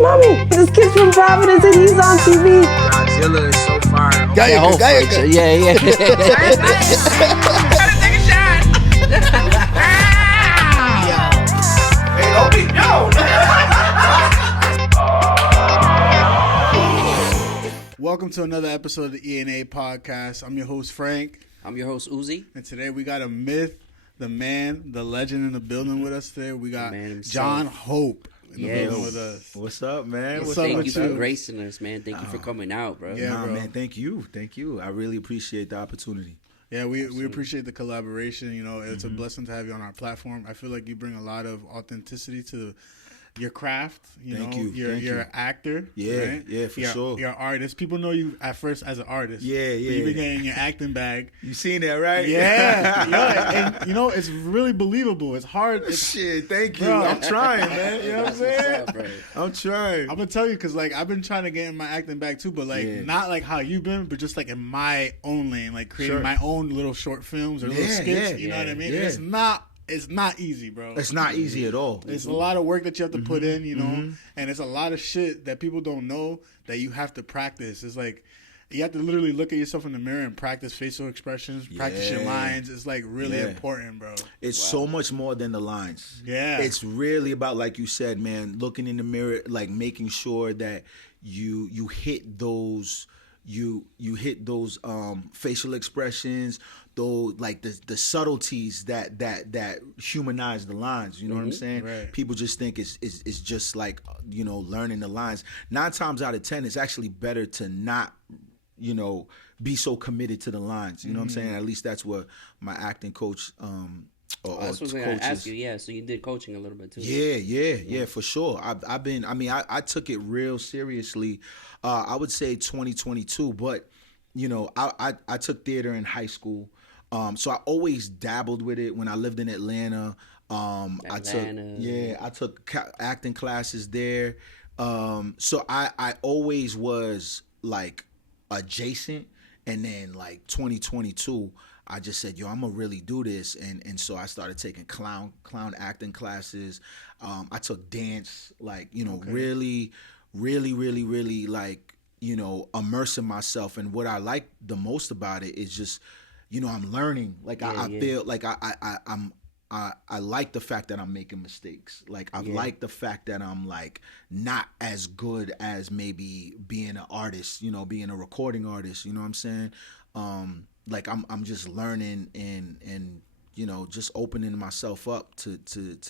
Mommy, this kid's from Providence and he's on TV. Godzilla is so fire. Yeah. Hey, don't be Welcome to another episode of the E&A podcast. I'm your host, Frank. I'm your host, Uzi. And today we got a myth, the man, the legend in the building with us today. We got Jon Hope in the building with us. What's up, man? Thank you for gracing us, man. Thank you for coming out, bro. Yeah, bro. Man, thank you. I really appreciate the opportunity. Yeah, we appreciate the collaboration. You know, it's a blessing to have you on our platform. I feel like you bring a lot of authenticity to your craft. Thank you. You're an actor. Yeah, right? yeah, for sure. You're an artist. People know you at first as an artist. Yeah. But you've been getting your acting bag. You seen that, right? Yeah. And, it's really believable. It's hard. Shit, thank you. Bro. I'm trying, man. You know what I'm saying? Up, I'm trying. I'm going to tell you because, I've been trying to get in my acting bag, too, but, not like how you've been, but just, in my own lane, creating my own little short films or little skits. You know what I mean? Yeah. It's not easy, bro. It's not easy at all. It's a lot of work that you have to put in, and it's a lot of shit that people don't know that you have to practice. It's you have to literally look at yourself in the mirror and practice facial expressions, practice your lines. It's really important, bro. It's so much more than the lines. Yeah. It's really about, like you said, man, looking in the mirror, making sure that you hit those you hit those facial expressions, though, the subtleties that humanize the lines. You know what I'm saying? Right. People just think it's just learning the lines. 9 times out of 10, it's actually better to not be so committed to the lines. You know what I'm saying? At least that's what my acting coach that's what I was going to ask you. Yeah, so you did coaching a little bit too. Yeah, for sure. I took it real seriously. I would say 2022, but I took theater in high school. So I always dabbled with it when I lived in Atlanta. I took acting classes there. So I always was adjacent, and then 2022 I just said, I'm gonna really do this, and so I started taking clown acting classes. I took dance, really immersing myself. And what I like the most about it is just, I'm learning. I feel like I like the fact that I'm making mistakes. I like the fact that I'm not as good as maybe being an artist, being a recording artist. You know what I'm saying? I'm just learning and just opening myself up to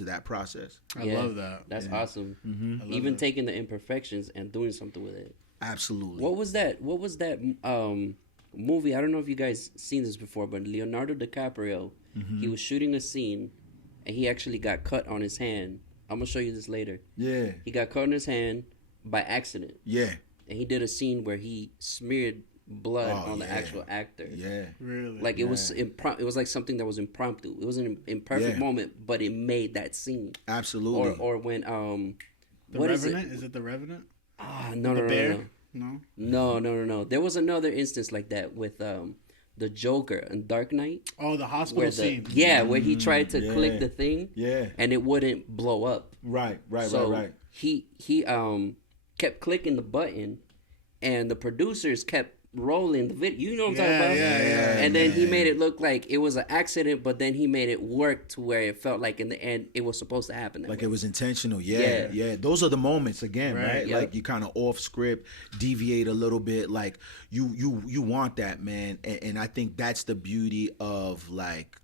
that process. I love that. That's awesome. Mm-hmm. Even taking the imperfections and doing something with it. Absolutely. What was that movie? I don't know if you guys seen this before, but Leonardo DiCaprio, he was shooting a scene and he actually got cut on his hand. I'm gonna show you this later. Yeah. He got cut on his hand by accident. Yeah. And he did a scene where he smeared blood on the actual actor. Yeah. Really? It was it was like something that was impromptu. It was an imperfect moment, but it made that scene. Absolutely. Or when The what Revenant? is it? Is it The Revenant? No. No. There was another instance like that with the Joker in Dark Knight. Oh, the hospital scene. Yeah, where he tried to click the thing. Yeah. And it wouldn't blow up. Right. He kept clicking the button, and the producers kept rolling the video. You know what I'm talking about? Yeah. And then he made it look like it was an accident, but then he made it work to where it felt like in the end it was supposed to happen. It was intentional. Yeah. Those are the moments again, right? Yep. You kind of off script, deviate a little bit. You want that, man. And I think that's the beauty of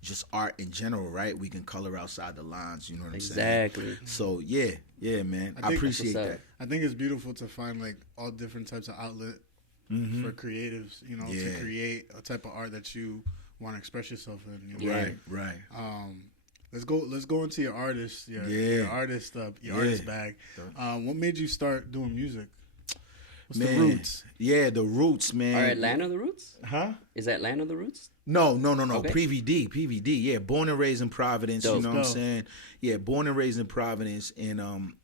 just art in general, right? We can color outside the lines. You know what I'm saying? Exactly. So yeah, man. I appreciate that. I think it's beautiful to find all different types of outlet for creatives, to create a type of art that you want to express yourself in. Right. Let's go into your artist, your artist bag. What made you start doing music? What's the roots? Yeah, the roots, man. Are Atlanta the roots? Huh? Is Atlanta the roots? No. Okay. PVD. Yeah, born and raised in Providence. Dope. You know what I'm saying? Yeah, born and raised in Providence, and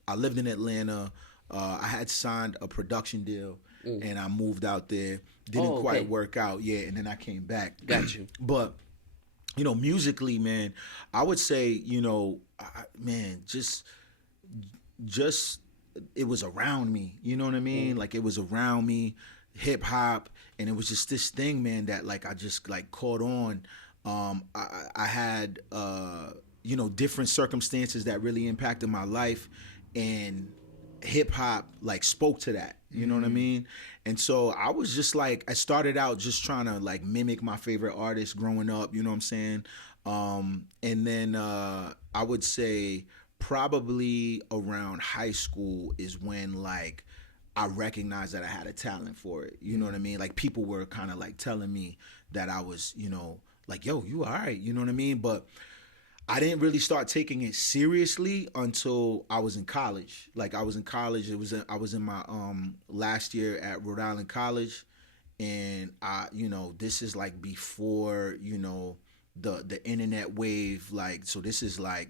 I lived in Atlanta. I had signed a production deal, and I moved out there. Didn't quite work out, and then I came back. Got you. But musically, man, I would say, just just it was around me. You know what I mean? Like it was around me, hip hop, and it was just this thing, man, that like I just like caught on. I had different circumstances that really impacted my life, and hip hop like spoke to that. You know what I mean? And so I was just like, I started out just trying to like mimic my favorite artists growing up. You know what I'm saying? And then I would say probably around high school is when like I recognized that I had a talent for it. You know what I mean? Like people were kind of like telling me that I was, like, yo, you all right. You know what I mean? But I didn't really start taking it seriously until I was in college. Like I was in college. I was in my last year at Rhode Island College, and this is like before the internet wave. Like so, this is like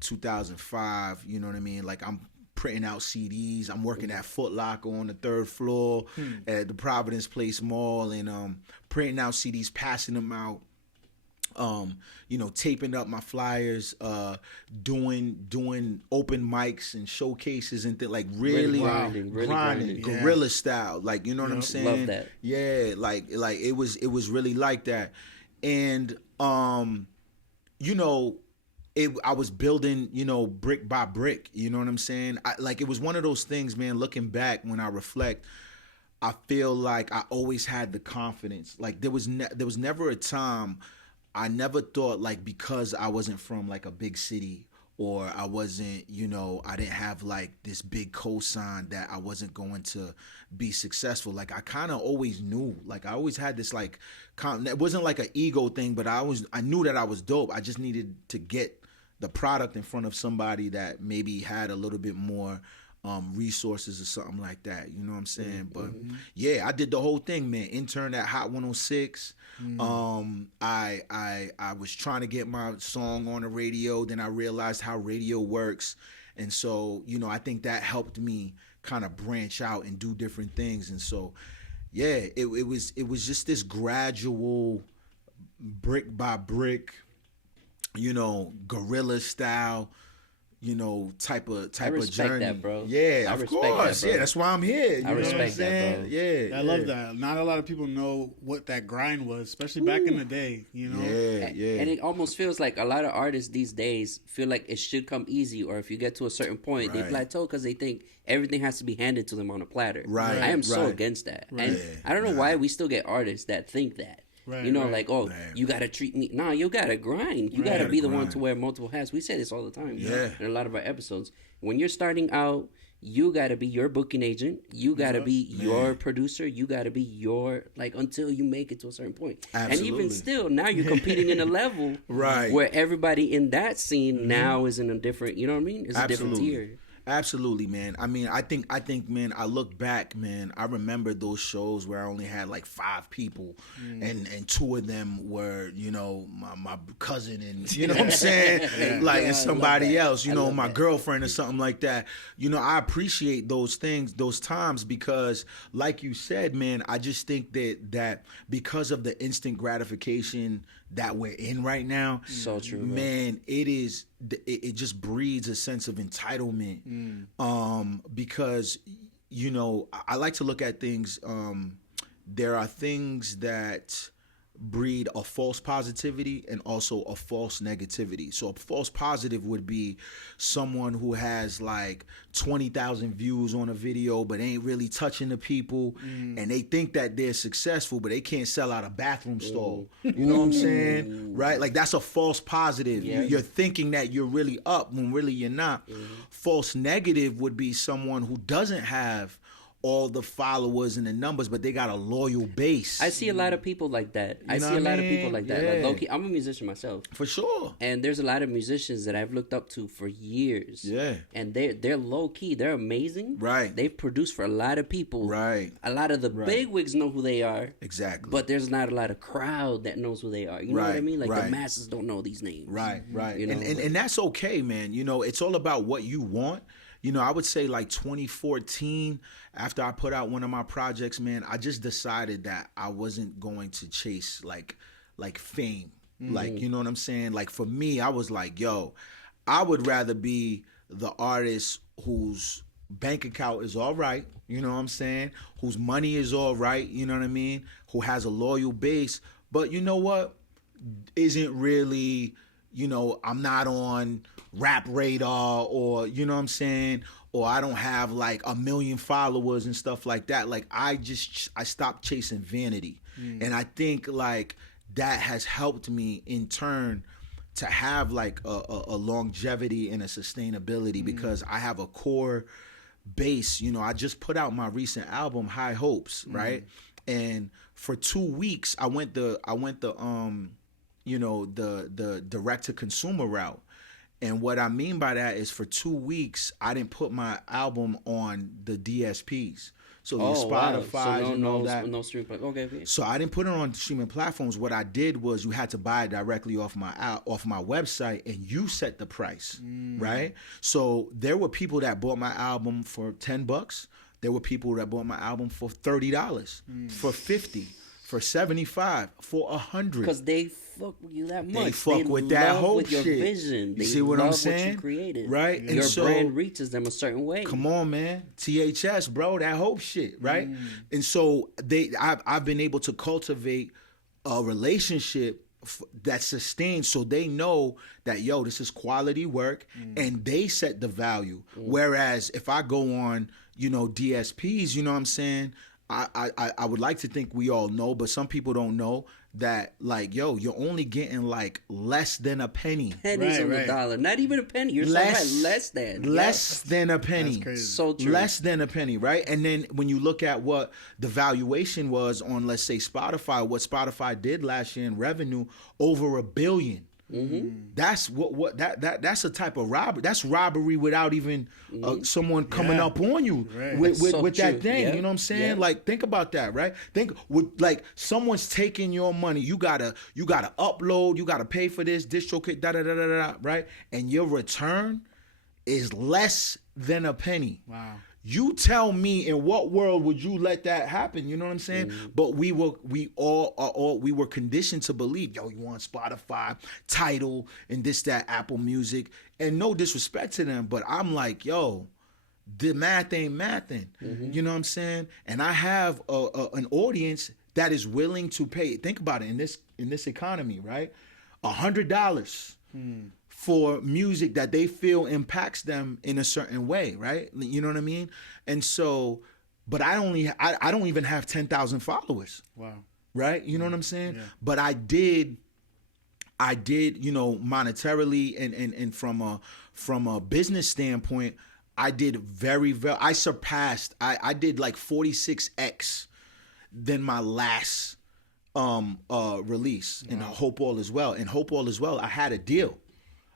2005. You know what I mean? Like I'm printing out CDs. I'm working at Foot Locker on the 3rd floor at the Providence Place Mall, and printing out CDs, passing them out. Taping up my flyers, doing open mics and showcases and like really grinding, guerrilla style. Like, you know what I'm saying? Love that. Yeah, like it was really like that. And I was building, brick by brick, you know what I'm saying? It was one of those things, man, looking back when I reflect, I feel like I always had the confidence. Like there was never a time I never thought like because I wasn't from like a big city or I wasn't, I didn't have like this big cosign that I wasn't going to be successful. Like I kind of always knew, like I always had this like, it wasn't like an ego thing, but I knew that I was dope. I just needed to get the product in front of somebody that maybe had a little bit more resources or something like that. You know what I'm saying? But yeah, I did the whole thing, man. Interned at Hot 106. I was trying to get my song on the radio. Then I realized how radio works. And so, I think that helped me kind of branch out and do different things. And so, yeah, it was just this gradual brick by brick, guerrilla style, type of journey. I respect that, bro. Yeah, I of respect course. that, bro. Yeah, that's why I'm here. I respect that, bro. Yeah, I love that. Not a lot of people know what that grind was, especially back in the day. Yeah. And it almost feels like a lot of artists these days feel like it should come easy, or if you get to a certain point, they plateau because they think everything has to be handed to them on a platter. Right. I am so Right. against that. Right. And I don't know why we still get artists that think that. Right, Like, you got to treat me. Nah, you got to grind. You got to be the one to wear multiple hats. We say this all the time. Yeah. In a lot of our episodes. When you're starting out, you got to be your booking agent. You got to be your producer. You got to be until you make it to a certain point. Absolutely. And even still, now you're competing in a level Right. where everybody in that scene now is in a different, you know what I mean? It's a different tier. Absolutely, man. I mean, I think, man, I look back, man, I remember those shows where I only had like 5 people and 2 of them were, my cousin and, you know what I'm saying? And somebody else, my girlfriend or something like that. I appreciate those things, those times, because like you said, man, I just think that because of the instant gratification that we're in right now, So true, bro. man, it just breeds a sense of entitlement. Because I like to look at things. There are things that breed a false positivity and also a false negativity. So a false positive would be someone who has like 20,000 views on a video but ain't really touching the people, and they think that they're successful but they can't sell out a bathroom stall. You know what I'm saying? Right? Like that's a false positive. Yeah. You're thinking that you're really up when really you're not. False negative would be someone who doesn't have all the followers and the numbers, but they got a loyal base. I see a lot of people like that. I know see a what I lot of mean? people like that. Yeah. Like, low-key, I'm a musician myself. For sure. And there's a lot of musicians that I've looked up to for years. Yeah. And they're low key. They're amazing. Right. They've produced for a lot of people. Right. A lot of the bigwigs know who they are. Exactly. But there's not a lot of crowd that knows who they are. You know what I Right, mean? Like right. the masses don't know these names. Right. You know, and that's okay, man. It's all about what you want. I would say like 2014, after I put out one of my projects, man, I just decided that I wasn't going to chase like fame. Like, you know what I'm saying? Like for me, I was like, yo, I would rather be the artist whose bank account is all right, you know what I'm saying, whose money is all right, you know what I mean, who has a loyal base, but you know what, isn't really, you know, I'm not on Rap Radar, or you know what I'm saying, or I don't have like 1 million followers and stuff like that. Like I stopped chasing vanity. And I think like that has helped me in turn to have like a longevity and a sustainability, because I have a core base. You know, I just put out my recent album, High Hopes, right? And for 2 weeks I went the you know, the direct to consumer route. And what I mean by that is for 2 weeks I didn't put my album on the DSPs. So your Spotify and all that. No stream platform. Okay. So I didn't put it on streaming platforms. What I did was you had to buy it directly off my website, and you set the price, right? So there were people that bought my album for $10. There were people that bought my album for $30, for $50, for $75, for $100. Because they fuck with you that much. They fuck with that whole with your shit. vision. They You see what I'm love saying? what you created. Right? And Your so, brand reaches them a certain way. come on, man. THS, bro, that hope shit, right? And so I've been able to cultivate a relationship that's sustained, so they know that, yo, this is quality work, and they set the value. Whereas if I go on, you know, DSPs, you know what I'm saying, I would like to think we all know, but some people don't know that, like, yo, you're only getting like less than a penny. Pennies on the dollar. Not even a penny. You're Less- so right. Less than. than a penny. That's crazy. So true. Less than a penny, right? And then when you look at what the valuation was on, let's say, Spotify, what Spotify did last year in revenue, over $1 billion. That's that's a type of robbery. That's robbery without even someone coming up on you with So that true. thing. Yeah. You know what I'm saying? Yeah. Like, think about that, right? Think with, like, someone's taking your money. You gotta upload. You gotta pay for this DistroKid, da da da da da, right? And your return is less than a penny. Wow. You tell me, in what world would you let that happen? You know what I'm saying? But we were conditioned to believe, yo, you want Spotify, Tidal, and this, that, Apple Music. And no disrespect to them, but I'm like, yo, the math ain't mathing. You know what I'm saying? And I have an audience that is willing to pay. Think about it, in this economy, right? $100 for music that they feel impacts them in a certain way, right? You know what I mean? And so, but I don't even have 10,000 followers. Wow. Right? You know what I'm saying? Yeah. But I did, you know, monetarily and from a business standpoint, I did very, very, I surpassed, I did like 46x than my last release in Hope All Is Well. In Hope All Is Well, I had a deal.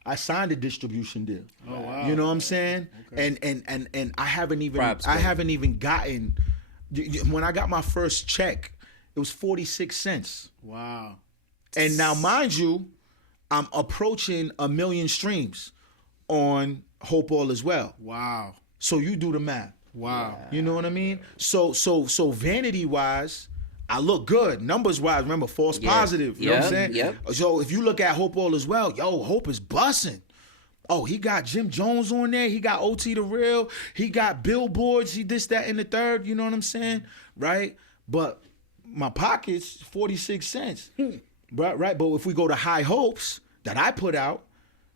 I signed a distribution deal. Oh wow. You know what I'm saying? Okay. And I haven't even Props, I man. haven't even gotten, when I got my first check, it was 46 cents. Wow. And now, mind you, I'm approaching 1 million streams on Hope All Is Well. Wow. So you do the math. Wow. You know what I mean? So vanity wise, I look good. Numbers wise, remember, false Yeah. positive. You know what I'm saying? Yep. So if you look at Hope All Is Well, yo, Hope is busting. Oh, he got Jim Jones on there. He got OT the Real. He got billboards. He this, that, and the third. You know what I'm saying? Right? But my pocket's 46 cents. Right? But if we go to High Hopes that I put out,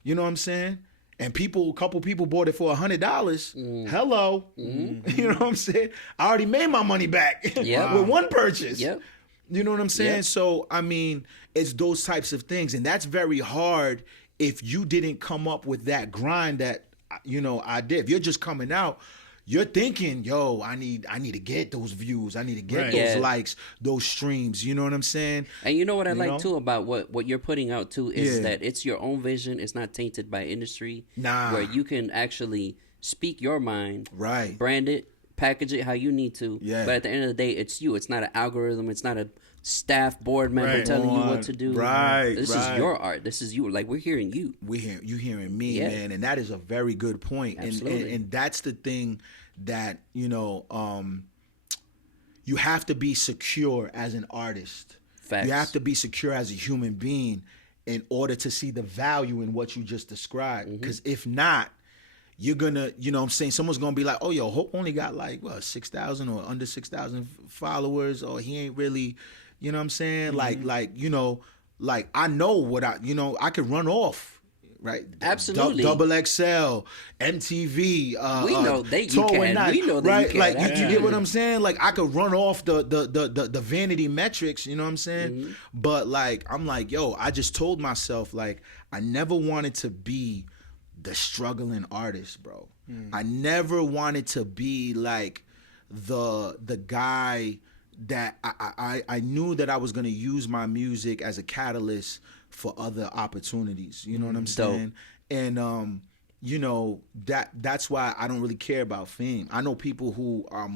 you know what I'm saying? And a couple people bought it for $100. Hello. You know what I'm saying? I already made my money back Yeah. with one purchase. Yep. You know what I'm saying? Yep. So, I mean, it's those types of things. And that's very hard if you didn't come up with that grind that, you know, I did. If you're just coming out, you're thinking, yo, I need to get those views. I need to get Right. those Yeah. likes, those streams. You know what I'm saying? And you know what I You like know? too about what you're putting out too is Yeah. that it's your own vision. It's not tainted by industry. Nah. Where you can actually speak your mind, Right. brand it, package it how you need to. Yeah. But at the end of the day, it's you. It's not an algorithm. It's not a staff board member Right. telling you On. what to do. Right, This right. is your art. This is you. Like, we're hearing you. You hearing me, Yeah. man, and that is a very good point. Absolutely. And that's the thing that, you know, you have to be secure as an artist. Facts. You have to be secure as a human being in order to see the value in what you just described. Because if not, you're gonna, you know what I'm saying, someone's gonna be like, oh, yo, Hope only got like, what, 6,000 or under 6,000 followers, or he ain't really, you know what I'm saying? Like, you know, like, I know what I could run off, right? Absolutely. Double XL, MTV, We know that you Toe can. and Knife, We know that right? you can. Like, you Absolutely. get what I'm saying? Like, I could run off the vanity metrics, you know what I'm saying? Mm-hmm. But like, I'm like, yo, I just told myself, like, I never wanted to be the struggling artist, bro. I never wanted to be like the guy that I knew that I was gonna use my music as a catalyst for other opportunities. You know what I'm saying? And you know, that's why I don't really care about fame. I know people who are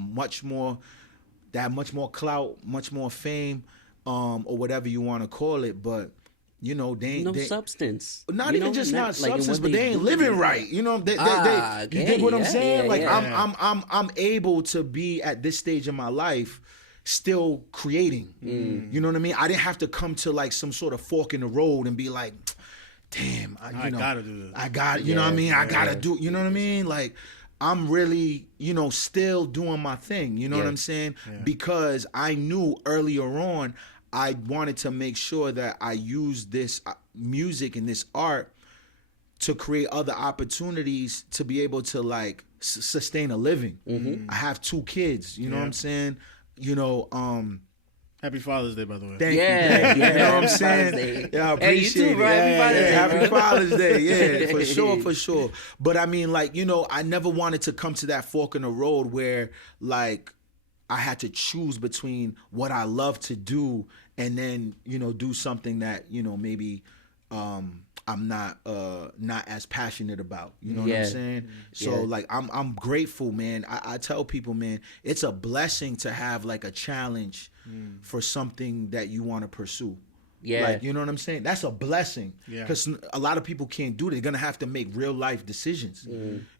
that have much more clout, much more fame, or whatever you want to call it, but you know, they No they, substance. not You even know, just not like in substance, what but they ain't do. living right. You know, they okay. you get what I'm Yeah, saying? yeah, Like yeah. I'm able to be at this stage in my life still creating. You know what I mean? I didn't have to come to like some sort of fork in the road and be like, damn, I gotta do this. I got, you know what I mean? I gotta yeah. do, you know what I mean? Like, I'm really, you know, still doing my thing. You know what Yeah. I'm saying? Because I knew earlier on, I wanted to make sure that I used this music and this art to create other opportunities to be able to like sustain a living. I have 2 kids, you know what I'm saying? You know, Happy Father's Day, by the way. thank you. Yeah, You know what I'm Happy saying? Father's Day. Yeah, I Hey, you appreciate too, it. bro. Happy Father's Day, Happy bro. Father's Day. Yeah, for sure, for sure. But I mean, like, you know, I never wanted to come to that fork in the road where like I had to choose between what I love to do and then, you know, do something that, you know, maybe I'm not as passionate about. You know what I'm Yeah. saying? So Yeah. like I'm grateful, man. I tell people, man, it's a blessing to have like a challenge for something that you want to pursue. Yeah. Like, you know what I'm saying? That's a blessing. Yeah. Because a lot of people can't do it. They're going to have to make real life decisions.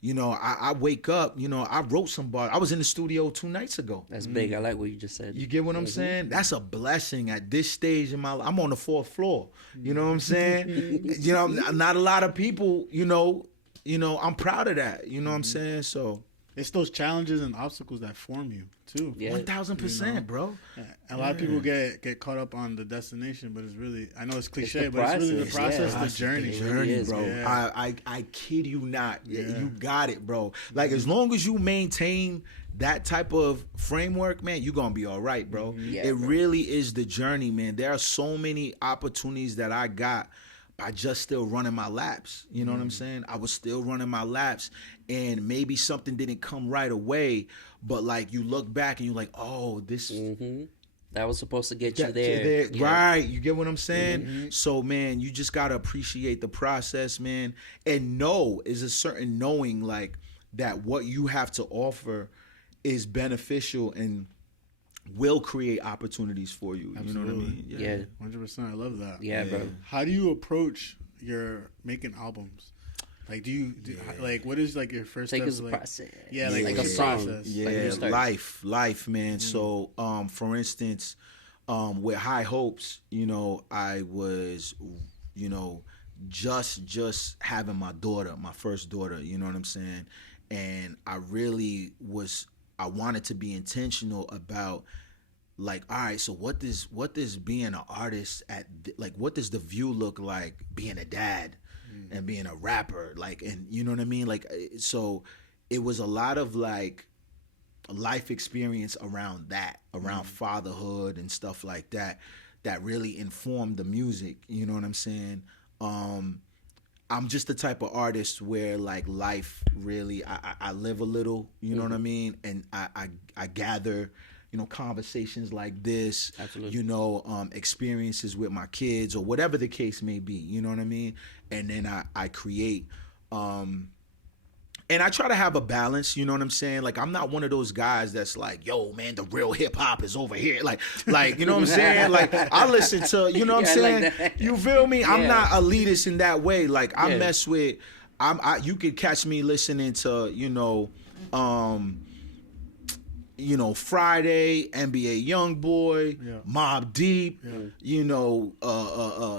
You know, I wake up, you know, I wrote some bars. I was in the studio 2 nights ago. That's big. I like what you just said. You get what I'm saying? That's a blessing at this stage in my life. I'm on the 4th floor. You know what I'm saying? You know, not a lot of people, you know, I'm proud of that. You know what I'm saying? So It's those challenges and obstacles that form you too. Yeah. 1000%, bro. A lot of people get caught up on the destination, but it's really, I know it's cliche, the but it's really the process. process, Yeah. the journey. It Journey, really is, bro. yeah. I kid you not. Yeah. You got it, bro. Like, as long as you maintain that type of framework, man, you're gonna be all right, bro. Yeah, It bro. really is the journey, man. There are so many opportunities that I got by just still running my laps. You know what I'm saying? I was still running my laps, and maybe something didn't come right away, but like you look back and you're like, oh, this That was supposed to get you that- there. Yeah. Right. You get what I'm saying? So, man, you just got to appreciate the process, man. And know is a certain knowing, like, that what you have to offer is beneficial and will create opportunities for you. You know what I mean? Yeah. 100%. I love that. Yeah, bro. How do you approach your making albums? Like, like, what is like your first Take step? us to, a like, process. yeah, like, Like what's a your song. process? Yeah, Like you start. life, man. So, for instance, with High Hopes, you know, I was, you know, just having my daughter, my first daughter, you know what I'm saying? And I wanted to be intentional about, like, all right, so what does being an artist like, what does the view look like being a dad and being a rapper, like, and you know what I mean? Like, so it was a lot of like life experience around that, around fatherhood and stuff like that, that really informed the music. You know what I'm saying? I'm just the type of artist where like life really, I live a little, you know what I mean? And I gather, you know, conversations like this, Absolutely. you know, experiences with my kids or whatever the case may be, you know what I mean? And then I create, and I try to have a balance, you know what I'm saying? Like, I'm not one of those guys that's like, yo, man, the real hip hop is over here. Like, you know what I'm saying? Like, I listen to, you know what I'm Yeah, I like saying? that. You feel me? I'm Yeah. not elitist in that way. Like, I Yeah. mess with, you could catch me listening to, you know, you know, Friday, NBA YoungBoy, Yeah. Mobb Deep, you know,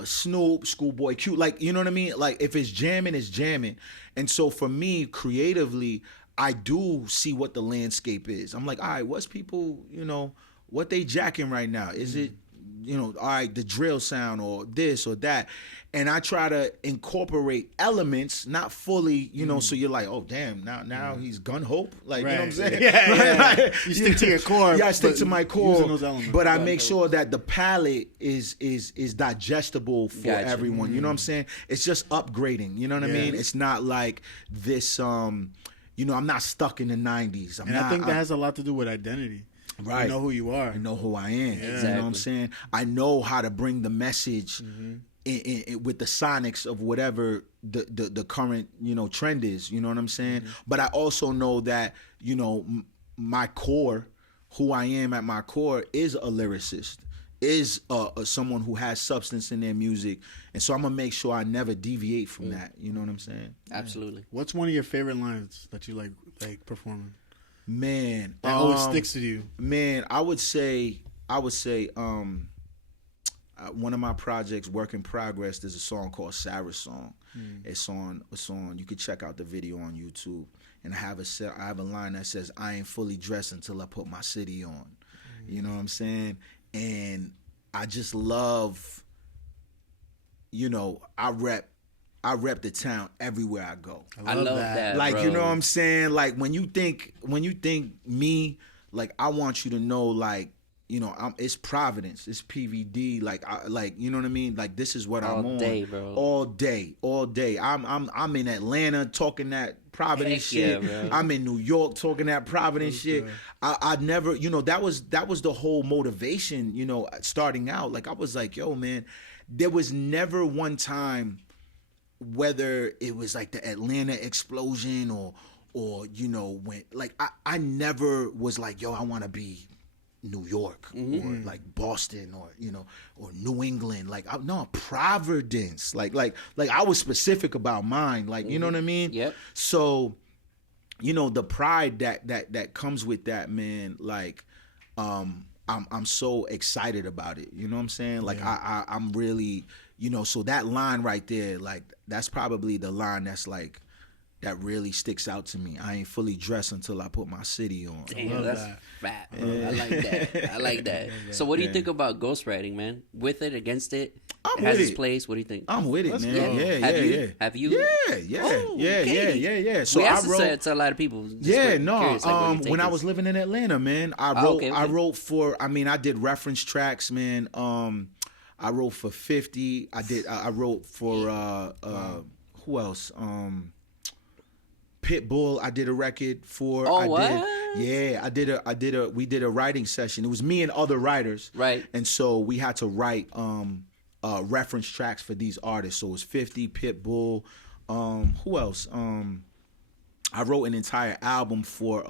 Snoop, Schoolboy Q. Like, you know what I mean? Like, if it's jamming, it's jamming. And so for me, creatively, I do see what the landscape is. I'm like, all right, what's people, you know, what they jacking right now? Is it, you know, all right, the drill sound or this or that? And I try to incorporate elements, not fully, you know, so you're like, oh, damn, now he's Jon Hope. Like, you know what I'm saying? Yeah. You stick to your core. Yeah, I stick to my core. Using those elements. But I make sure that the palette is digestible for everyone. You know what I'm saying? It's just upgrading. You know what I mean? It's not like this, you know, I'm not stuck in the 90s. I think that has a lot to do with identity. Right. You know who you are. I know who I am. Exactly. You know what I'm saying? I know how to bring the message in with the sonics of whatever the current, you know, trend is. You know what I'm saying? But I also know that, you know, my core, who I am at my core, is a lyricist, is someone who has substance in their music. And so I'm going to make sure I never deviate from that. You know what I'm saying? Absolutely. What's one of your favorite lines that you like performing? Man, That always sticks to you. Man, I would say one of my projects, Work in Progress, there's a song called Sarah's Song. It's on you could check out the video on YouTube. And I have a line that says, I ain't fully dressed until I put my city on. You know what I'm saying? And I just love, you know, I rep the town everywhere I go. I love that, Like, bro. you know what I'm saying? Like, when you think me, like, I want you to know, like, you know, it's Providence, it's PVD, like, you know what I mean? Like, this is what I'm on. All day, bro. All day. I'm in Atlanta talking that Providence Heck yeah, shit. bro. I'm in New York talking that Providence shit. I never, you know, that was the whole motivation, you know, starting out. Like, I was like, yo, man, there was never one time, whether it was like the Atlanta explosion or you know, when, like, I never was like, yo, I want to be New York or like Boston or, you know, or New England. Like, no, Providence. Like I was specific about mine. Like, you know what I mean? Yep. So, you know, the pride that comes with that, man, like, I'm so excited about it. You know what I'm saying? Like, I'm really, you know, so that line right there, like, that's probably the line that's like, that really sticks out to me. I ain't fully dressed until I put my city on. Damn, that's fat, bro. I like that. So what do you think about ghostwriting, man? With it, against it? I'm It has with its it. place. What do you think? I'm with it, man. go. Yeah. Have you? Yeah. Oh, okay. Yeah. So We I asked to wrote. say it to a lot of people. Just Yeah, quick, no. curious, like, what your take When I is. was living in Atlanta, man, I wrote for. I mean, I did reference tracks, man. I wrote for 50. I wrote for who else? Pitbull. I did a record for. Oh, what? We did a writing session. It was me and other writers. Right. And so we had to write reference tracks for these artists. So it was 50, Pitbull. Who else? I wrote an entire album for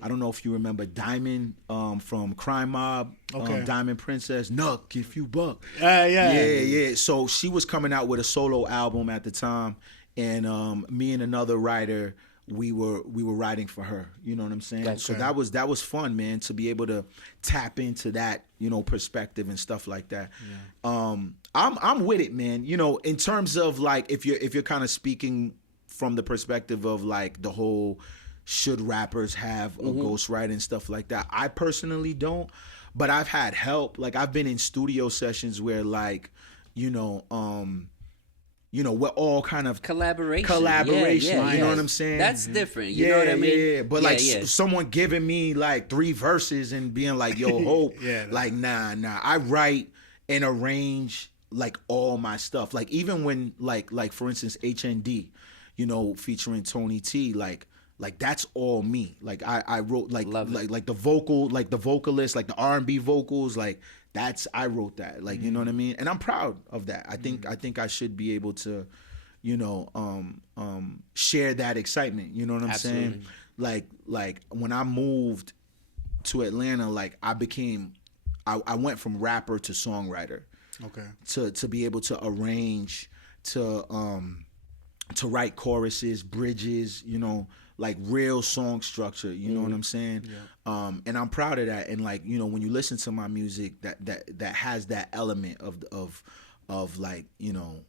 I don't know if you remember Diamond from Crime Mob, Okay. Diamond Princess, Nuck if you buck. Yeah. So she was coming out with a solo album at the time, and me and another writer, we were writing for her. You know what I'm saying? Gotcha. So that was fun, man, to be able to tap into that, you know, perspective and stuff like that. Yeah. I'm with it, man. You know, in terms of like if you're kind of speaking from the perspective of like the whole should rappers have a ghostwriter and stuff like that. I personally don't, but I've had help. Like I've been in studio sessions where like, you know, we're all kind of Collaboration. Yeah, you know what I'm saying? That's different. You know what I mean? Yeah. But someone giving me like 3 verses and being like, yo, Hope, like, nah. I write and arrange like all my stuff. Like even when like for instance, HND, you know, featuring Tony T, like that's all me. Like I wrote like the vocalist, like the R&B vocals, like I wrote that. Like, you know what I mean? And I'm proud of that. I think I should be able to, you know, share that excitement. You know what I'm saying? Like when I moved to Atlanta, like I went from rapper to songwriter. Okay. To be able to arrange, to write choruses, bridges, you know, like real song structure. You know what I'm saying? Yeah. And I'm proud of that. And like, you know, when you listen to my music, that has that element of like, you know,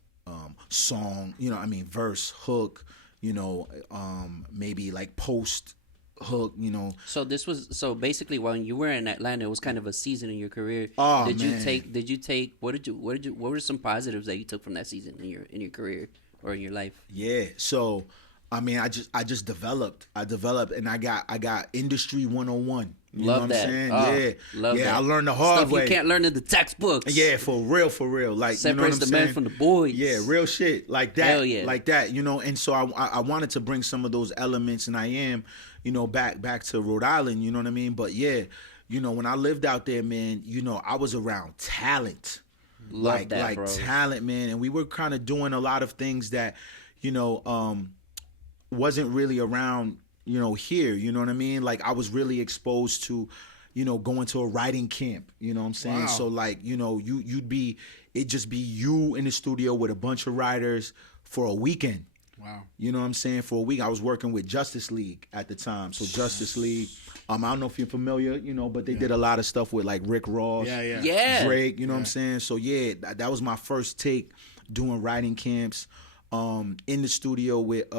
song, you know, I mean, verse, hook, you know, maybe like post hook, you know. So basically when you were in Atlanta, it was kind of a season in your career. Oh, did man. you take what were some positives that you took from that season in your career or in your life? Yeah. So I mean, I just developed, and I got industry 101. You know what I'm saying? Love that. I learned the hard Stuff way. you can't learn in the textbooks. Yeah, for real. Like, Separates you know what I'm the saying? man from the boys. Yeah, real shit like that. Hell yeah. Like that, you know. And so I wanted to bring some of those elements, and I am, you know, back to Rhode Island. You know what I mean? But yeah, you know, when I lived out there, man, you know, I was around talent. Love that, bro. Talent, man, and we were kind of doing a lot of things that, you know, wasn't really around, you know, here. You know what I mean? Like, I was really exposed to, you know, going to a writing camp. You know what I'm saying? Wow. So like, you know, it'd just be you in the studio with a bunch of writers for a weekend. Wow. You know what I'm saying? For a week, I was working with Justice League at the time. So Justice League, I don't know if you're familiar, you know, but they did a lot of stuff with like Rick Ross, Yeah. Drake. You know what I'm saying? So yeah, that was my first take doing writing camps, in the studio with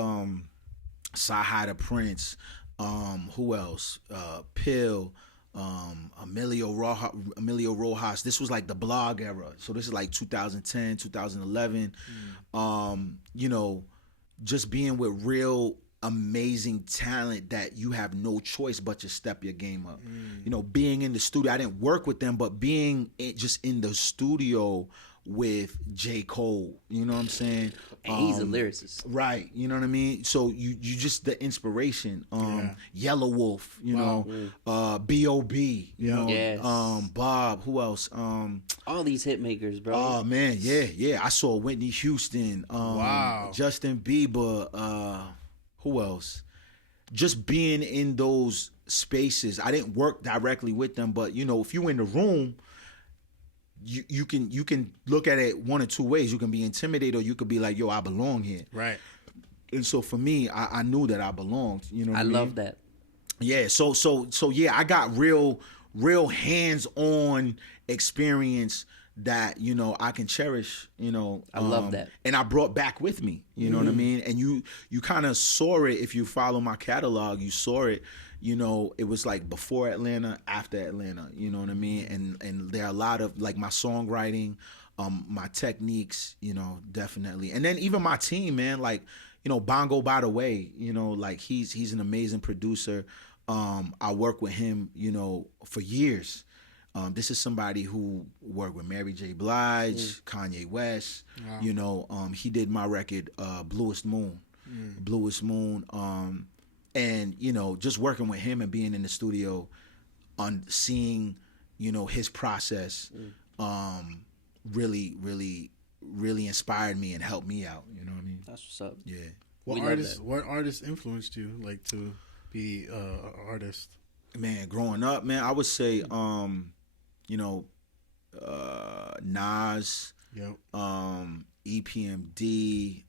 Sahai the Prince, who else? Pill, Emilio Rojas. This was like the blog era. So this is like 2010, 2011. You know, just being with real amazing talent that you have no choice but to step your game up. You know, being in the studio, I didn't work with them, but being just in the studio with J. Cole, you know what I'm saying? And he's a lyricist. Right, you know what I mean? So you just the inspiration. Yellow Wolf, you know, B.O.B., you know, Yes. Bob, who else? All these hit makers, bro. Oh man, yeah. I saw Whitney Houston, Wow. Justin Bieber, who else? Just being in those spaces. I didn't work directly with them, but you know, if you in the room, you can look at it one or two ways. You can be intimidated, or you could be like, yo, I belong here. Right. And so for me, I knew that I belonged. You know what I mean? love that. Yeah, so yeah, I got real hands-on experience that, you know, I can cherish, you know. I love that. And I brought back with me, you know what I mean? And you kind of saw it. If you follow my catalog, you saw it. You know, it was like before Atlanta, after Atlanta, you know what I mean? And there are a lot of, like, my songwriting, my techniques, you know, definitely. And then even my team, man, like, you know, Bongo By The Way, you know, like he's an amazing producer. I worked with him, you know, for years. This is somebody who worked with Mary J. Blige, Kanye West. Wow. You know, he did my record, Bluest Moon. And, you know, just working with him and being in the studio, on seeing, you know, his process, really inspired me and helped me out. You know what I mean? That's what's up. Yeah. We love that. What artists influenced you, like, to be an artist? Man, growing up, man, I would say, you know, Nas, Yep. EPMD,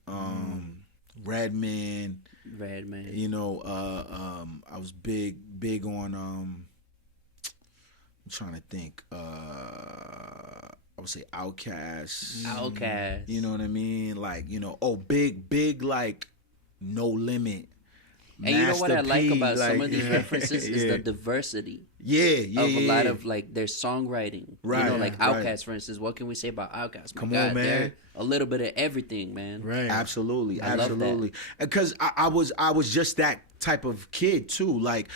Redman. You know, I was big on, I'm trying to think, I would say Outkast. Outkast. You know what I mean? Like, you know, big like No Limit. And you know what I Master like P, about some like, of these references is yeah. the diversity Yeah, of a lot of, like, their songwriting. Right, You know, like right. Outkast, for instance. What can we say about Outkast? Come on, man. They're a little bit of everything, man. Right. Absolutely, I love that. absolutely. Because I was just that type of kid too. Like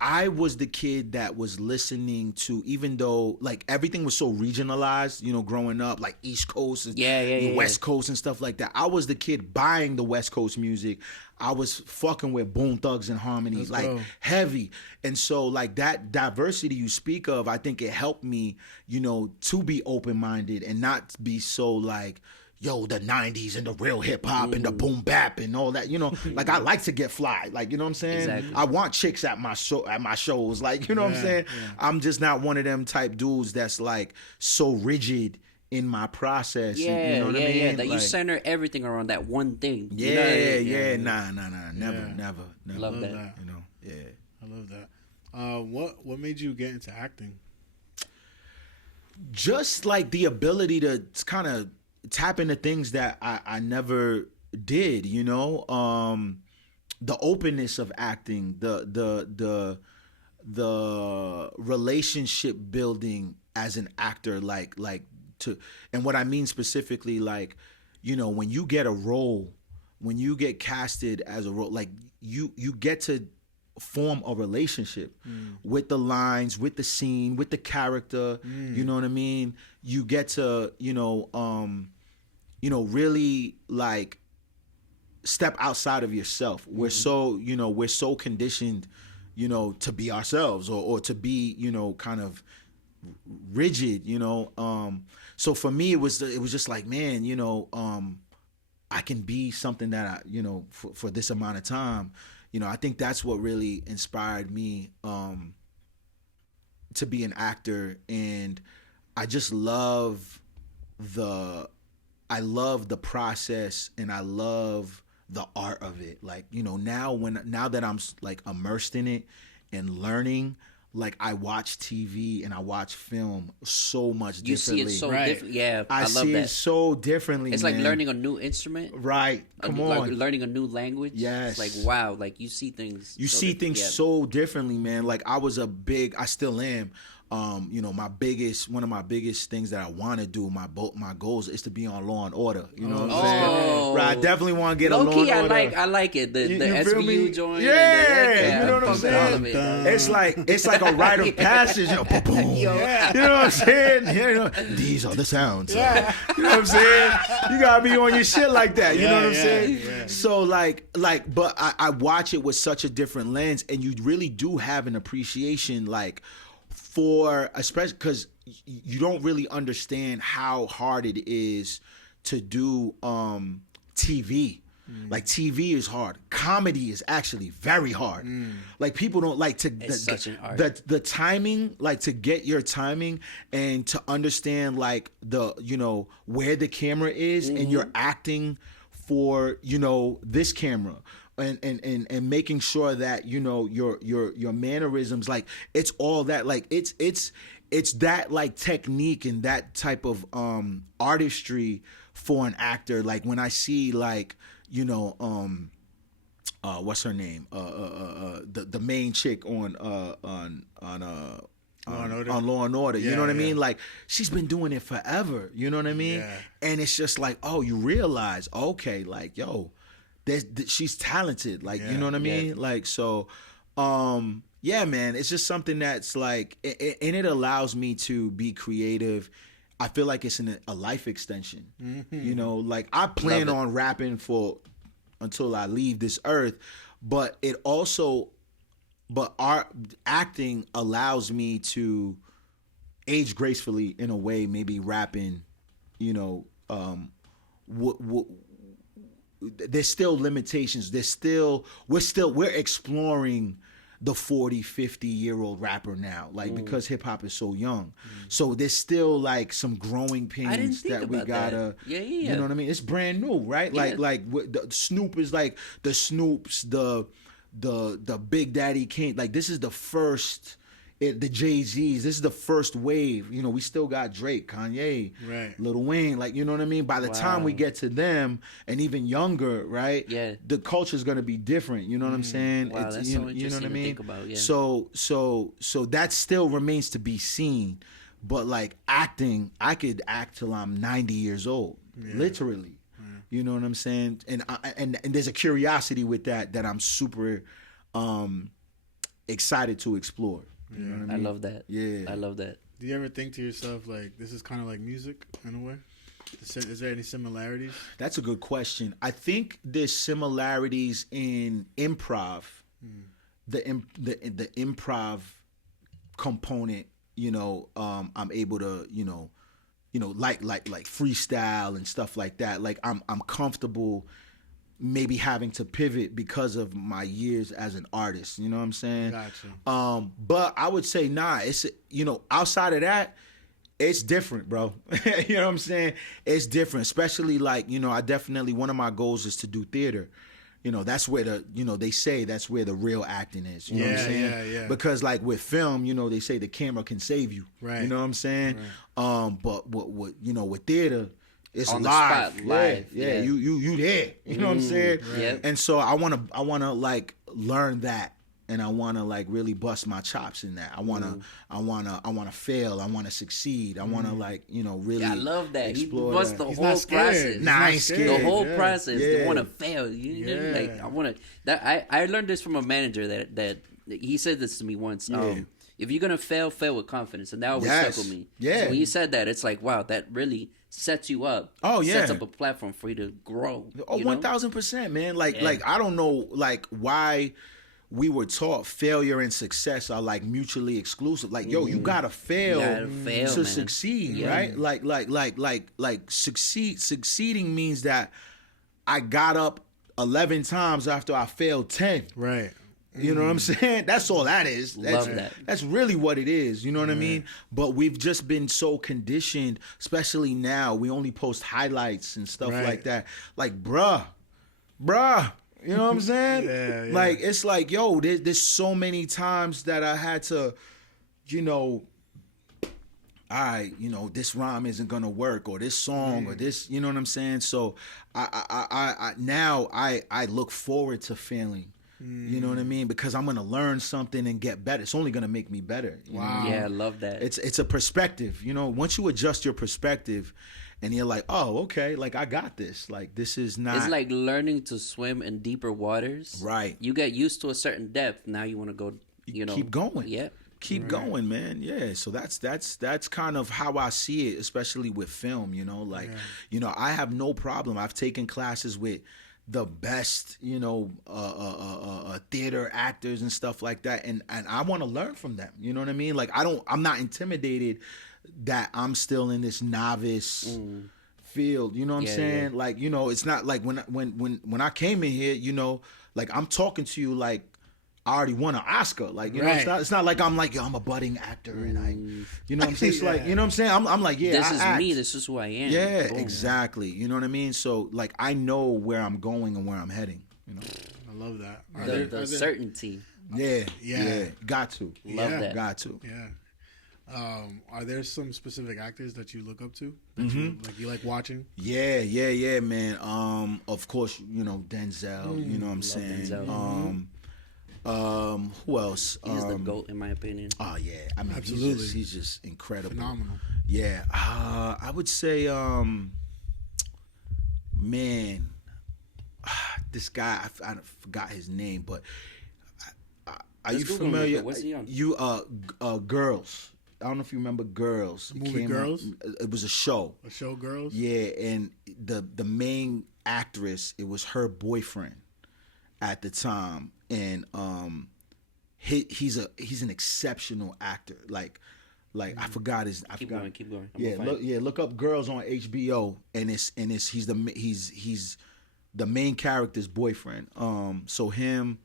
I was the kid that was listening to, even though like everything was so regionalized, you know, growing up, like East Coast and West Coast and stuff like that. I was the kid buying the West Coast music. I was fucking with Bone Thugs and Harmony, Let's like go. heavy. And so like that diversity you speak of, I think it helped me, you know, to be open-minded and not be so like, yo, the 90s and the real hip hop and the boom bap and all that, you know, like I like to get fly, like, you know what I'm saying? Exactly. I want chicks at my shows, like, you know what I'm saying? Yeah. I'm just not one of them type dudes that's like so rigid in my process. Yeah, you know what I mean? yeah. That you Like, center everything around that one thing. Yeah, You know what I mean? yeah, nah, never, Yeah. never. Love that. You know, yeah. I love that. What made you get into acting? Just like the ability to kind of tap into things that I never did, you know, the openness of acting, the relationship building as an actor, like to, and what I mean specifically, like, you know, when you get a role, when you get casted as a role, like you get to form a relationship with the lines, with the scene, with the character. You know what I mean? You get to, really like step outside of yourself. We're so conditioned, to be ourselves or to be, kind of rigid, So for me, it was just like, man, I can be something that I, for this amount of time. I think that's what really inspired me to be an actor, and I just love the process, and I love the art of it. Like, now that I'm like immersed in it and learning, like I watch TV and I watch film so much differently. You see it so different. Yeah, I love see that. it so differently. It's man. like learning a new instrument. Right. Come on. Like learning a new language. Yes. It's like, wow. Like you see things. You see things so differently, man. Like I still am. One of my biggest things that I want to do, my goals is to be on Law and Order. You know what I'm saying? Right, I definitely want to get a Law and Order. I like it. The SVU joint. Yeah, you know what I'm saying? It's like a rite of passage. Boom. You know what I'm saying? These are the sounds. Yeah. You know what I'm saying? You gotta be on your shit like that. You know what I'm saying? Yeah. So but I watch it with such a different lens, and you really do have an appreciation, like, for, especially because you don't really understand how hard it is to do TV. Like TV is hard. Comedy is actually very hard. Like people don't like to such an art. The timing, like to get your timing and to understand like the where the camera is and you're acting for this camera. And making sure that your mannerisms, like it's all that, like it's that like technique and that type of artistry for an actor. Like when I see like what's her name, the main chick on Law and Order, you know what I mean? Like she's been doing it forever, you know what I mean? Yeah. And it's just like, oh, you realize, okay, like yo, she's talented, like you know what I mean? Like so, yeah, man, it's just something that's like, and it allows me to be creative. I feel like it's a life extension. Like I plan on rapping until I leave this earth, but art acting allows me to age gracefully in a way. Maybe rapping, there's still limitations. We're exploring the 40, 50-year-old rapper now, like because hip hop is so young. So there's still like some growing pains that we gotta, you know what I mean? It's brand new, right? Yeah. Like the Snoop is like the Snoops, the Big Daddy Kane. Like this is the first. The Jay-Z's, this is the first wave. We still got Drake, Kanye, right, Lil Wayne. Like, you know what I mean? By the time we get to them and even younger, right? Yeah. The culture's gonna be different. You know what I'm saying? Wow, that's so interesting, you know what I mean? To think about, yeah. So that still remains to be seen. But like acting, I could act till I'm 90 years old, literally. You know what I'm saying? And there's a curiosity with that I'm super excited to explore. You know what I mean? I love that. Yeah. I love that. Do you ever think to yourself, like, this is kind of like music in a way? Is there any similarities? That's a good question. I think there's similarities in improv. The improv component, I'm able to, like freestyle and stuff like that. Like I'm comfortable maybe having to pivot because of my years as an artist, you know what I'm saying? Gotcha. But I would say, it's, outside of that, It's different, bro. You know what I'm saying? It's different, especially like, I definitely, one of my goals is to do theater. That's where they say that's where the real acting is. You know what I'm saying? Yeah. Because like with film, they say the camera can save you. Right. You know what I'm saying? Right. But with theater, it's On the live. spot, live. Yeah. You there. You know what I'm saying? Right. Yep. And so I wanna like learn that. And I want to like really bust my chops in that. I want to fail. I want to succeed. I want to like, really I love that. He explore busts that. the He's whole not scared. process. He's Nah, I not ain't scared. scared. The whole Yeah. process. Yeah. You want to fail. I want to. I learned this from a manager that he said this to me once. If you're gonna fail with confidence, and that always stuck with me. Yeah. So when you said that, it's like, wow, that really sets you up. Oh, yeah. Sets up a platform for you to grow. Oh, 1,000%, man. Like I don't know like why we were taught failure and success are like mutually exclusive. Like, yo, you gotta fail, to to succeed, Yeah. right? Like succeeding means that I got up 11 times after I failed 10. Right. You know what I'm saying? That's all that is. That's, Love that. That's really what it is. You know what I mean? But we've just been so conditioned, especially now. We only post highlights and stuff Right. like that. Like, bruh. You know what I'm saying? Yeah. Like, it's like, yo, there's so many times that I had to, all right, this rhyme isn't gonna work, or this song, or this, you know what I'm saying? So I now look forward to failing. You know what I mean? Because I'm gonna learn something and get better. It's only gonna make me better. You know? Yeah, I love that. It's a perspective. Once you adjust your perspective, and you're like, oh, okay, like I got this. Like this is not. It's like learning to swim in deeper waters. Right. You get used to a certain depth. Now you want to go. Keep going. Yeah. Keep going, man. Yeah. So that's kind of how I see it, especially with film. I have no problem. I've taken classes with the best, theater actors and stuff like that, and I want to learn from them. You know what I mean? Like I'm not intimidated that I'm still in this novice field. You know what I'm saying? Yeah. Like, it's not like when I came in here, like I'm talking to you like I already won an Oscar. Like, it's not like I'm like, yo, I'm a budding actor and you know what I'm saying? It's like, you know what I'm saying? I'm like, yeah, this is act. me. This is who I am. Yeah, Boom. exactly. You know what I mean? So like, I know where I'm going and where I'm heading. I love that. The certainty. Yeah. Got to. Love that. Got to. Yeah. Are there some specific actors that you look up to that you like watching? Yeah, man. Of course, Denzel. You know what I'm saying? Denzel. Who else? He's the GOAT in my opinion. Oh yeah, I mean, absolutely, he's just incredible, phenomenal. Yeah, I would say, man, this guy I forgot his name, but are you familiar? What's he on? Girls. I don't know if you remember Girls. The movie Girls? It was a show. A show, Girls? Yeah, and the main actress, it was her boyfriend at the time, and he's an exceptional actor. Like I forgot his. Keep going. Look up Girls on HBO, and he's the main character's boyfriend. So him,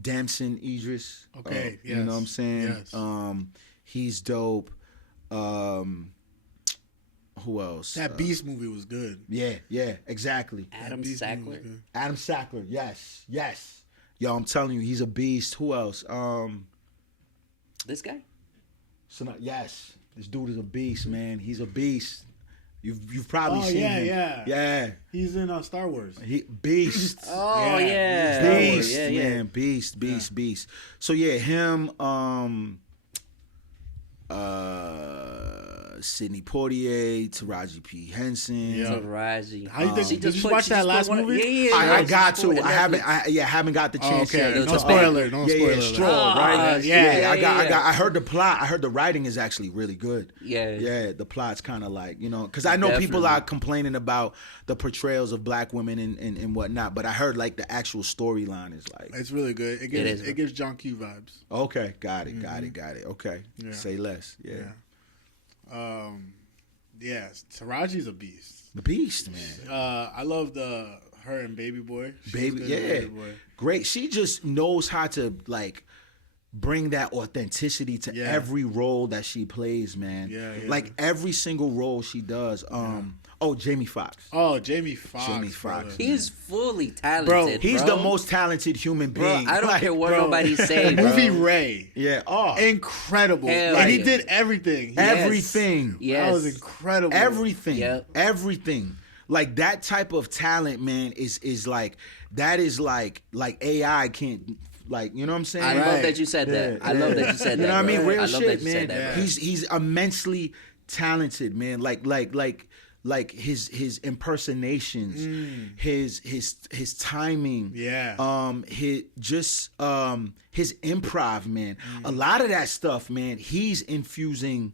Damson Idris. Okay, yes. You know what I'm saying? Yes. He's dope. Who else? That Beast movie was good. Yeah, exactly. Adam Beast movie was Sackler. good. Adam Sackler, yes. Yo, I'm telling you, he's a beast. Who else? This guy? Yes, this dude is a beast, man. He's a beast. You've probably seen him. Yeah. He's in Star Wars. Beast. Oh yeah. Beast, man. Beast. So yeah, him. Sidney Poitier, Taraji P. Henson. Yeah. Taraji. How you think? She Did just you watch that last movie? Yeah. I got to. Netflix. I haven't got the chance yet. Okay. No to- spoiler. No spoiler. Yeah, straw, Oh, right? yeah. I heard the plot. I heard the writing is actually really good. Yeah. The plot's kind of like, because I know people Definitely. are complaining about the portrayals of black women and whatnot, but I heard like the actual storyline is like, It's really good. It gives John Q vibes. okay, got it. Okay, Yeah. say less. Yeah. Yes, Taraji's a beast. The beast, man. I love her and Baby Boy. She was Baby, good in yeah, Baby Boy. great. She just knows how to like bring that authenticity to every role that she plays, man. Like every single role she does. Jamie Foxx. Oh, Jamie Foxx. Jamie Foxx. He's fully talented, Bro, he's the most talented human being. Bro, I don't care what nobody say, bro. Movie Ray. Yeah. Oh, incredible. Hell And he yeah. did everything. everything. Yes. That was incredible. Everything. Yep. Everything. Like that type of talent, man, is like that is like AI can't, like, you know what I'm saying? I love that you said that. I love that you said that. You know what I mean? bro. Real I love shit, that you said man. that, bro. He's immensely talented, man. Like his impersonations, his timing, his improv, man. A lot of that stuff, man. He's infusing.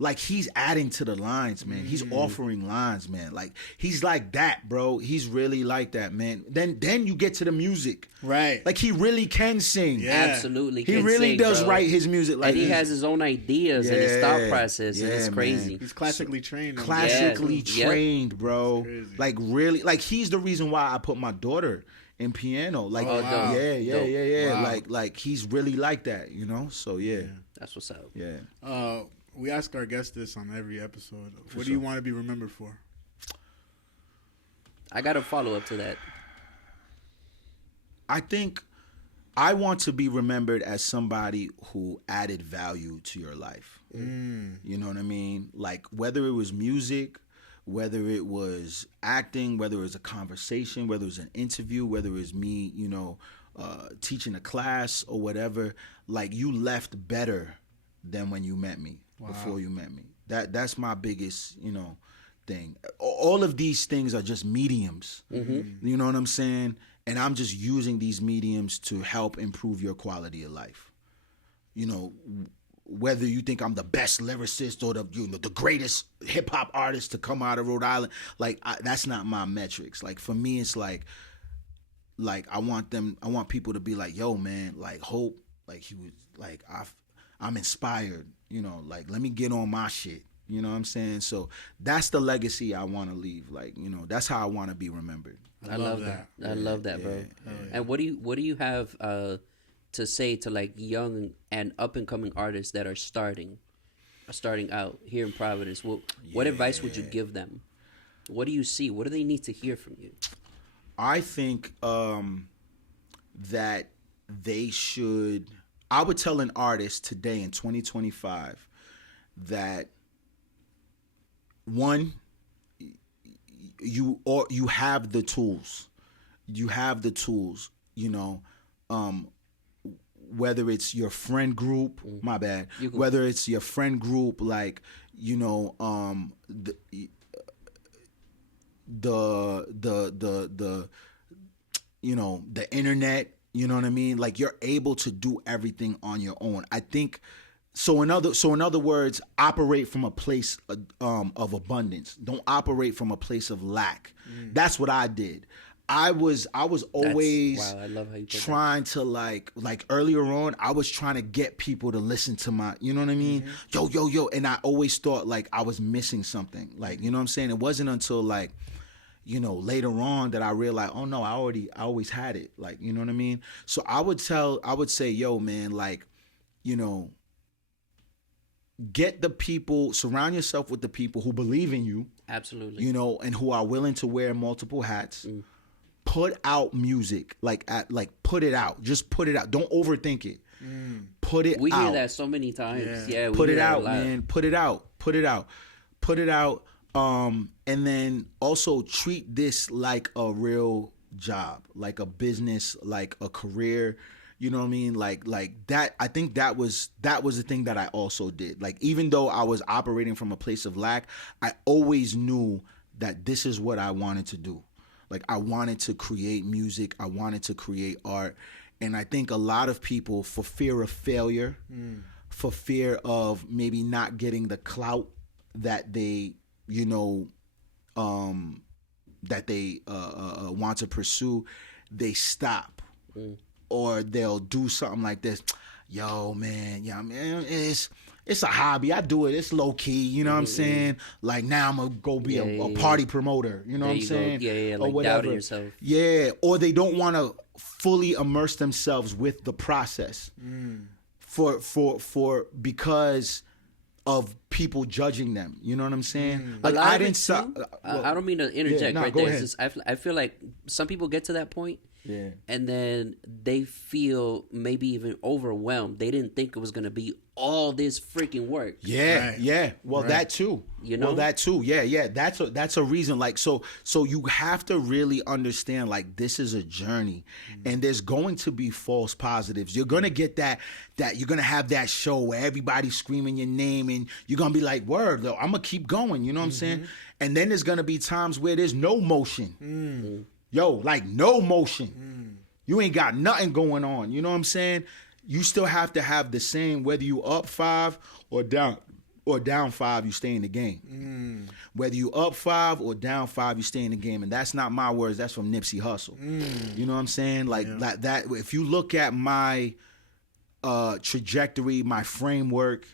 Like, he's adding to the lines, man. He's offering lines, man. Like, he's like that, bro. He's really like that, man. Then you get to the music. Right. Like, he really can sing. Yeah. Absolutely. He can really sing, does bro. write his music like And he this. has his own ideas and his thought process, and it's man. crazy. He's classically trained. Classically Yeah. trained, bro. Crazy. Like, really. Like, he's the reason why I put my daughter in piano. Like, Oh, wow. yeah. Wow. Like, he's really like that, you know? So, yeah. That's what's up. Yeah. We ask our guests this on every episode. What do you want to be remembered for? I got a follow up to that. I think I want to be remembered as somebody who added value to your life. You know what I mean? Like, whether it was music, whether it was acting, whether it was a conversation, whether it was an interview, whether it was me, you know, teaching a class or whatever, like, you left better than when you met me, before you met me. That's my biggest, you know, thing. All of these things are just mediums. You know what I'm saying? And I'm just using these mediums to help improve your quality of life. You know, whether you think I'm the best lyricist or the greatest hip hop artist to come out of Rhode Island, like, that's not my metrics. Like, for me, it's like I want people to be like, yo, man, like, Hope, like, he was like, I'm inspired, you know, like, let me get on my shit. You know what I'm saying? So that's the legacy I want to leave. Like, you know, that's how I want to be remembered. I love that. I love that, bro. And what do you have to say to, like, young and up and coming artists that are starting out here in Providence? What advice would you give them? What do you see? What do they need to hear from you? I think that they should. I would tell an artist today in 2025 that, one, you have the tools. You have the tools, you know, whether it's your friend group, my bad, whether it's your friend group, like, you know, the you know, the internet, you know what I mean? Like, you're able to do everything on your own. I think so. In other words, operate from a place of abundance. Don't operate from a place of lack. That's what I did. I was always I love how you put trying to like earlier on, I was trying to get people to listen to my, you know what I mean? Yo. And I always thought like I was missing something. Like, you know what I'm saying? It wasn't until like, you know, later on that I realized, oh no, I always had it. Like, you know what I mean? So I would say, yo, man, like, you know, surround yourself with the people who believe in you. Absolutely. You know, and who are willing to wear multiple hats. Put out music, put it out. Just put it out. Don't overthink it. Put it out. We hear that so many times. Yeah, we put hear it that out, a lot. man. Put it out. And then also treat this like a real job, like a business, like a career. You know what I mean? Like that. I think that was the thing that I also did. Like, even though I was operating from a place of lack, I always knew that this is what I wanted to do. Like, I wanted to create music. I wanted to create art. And I think a lot of people, for fear of failure, for fear of maybe not getting the clout that they, you know, that they want to pursue, they stop. Or they'll do something like this. Yo, man, yeah, man, it's a hobby. I do it. It's low key. You know what I'm saying? Like, now I'm gonna go be a party promoter. You know what I'm saying? Yeah, or like whatever. doubting yourself. Yeah, or they don't want to fully immerse themselves with the process. because of people judging them. You know what I'm saying? Like A lot I of it didn't. too, I don't mean to interject no, right go there. ahead. It's just, I feel like some people get to that point, Yeah. and then they feel maybe even overwhelmed. They didn't think it was gonna be all this freaking work. Yeah, Right. yeah. Well, Right. that too. You know? Well, that too. Yeah, yeah. That's a reason. Like, so you have to really understand. Like, this is a journey, and there's going to be false positives. You're gonna get that you're gonna have that show where everybody's screaming your name, and you're gonna be like, "Word, though, I'm gonna keep going." You know what I'm saying? And then there's gonna be times where there's no motion. Yo, like no motion. You ain't got nothing going on. You know what I'm saying? You still have to have the same, whether you up 5 or down 5, you stay in the game. Whether you up 5 or down 5, you stay in the game. And that's not my words. That's from Nipsey Hussle. You know what I'm saying? Like that. If you look at my trajectory, my framework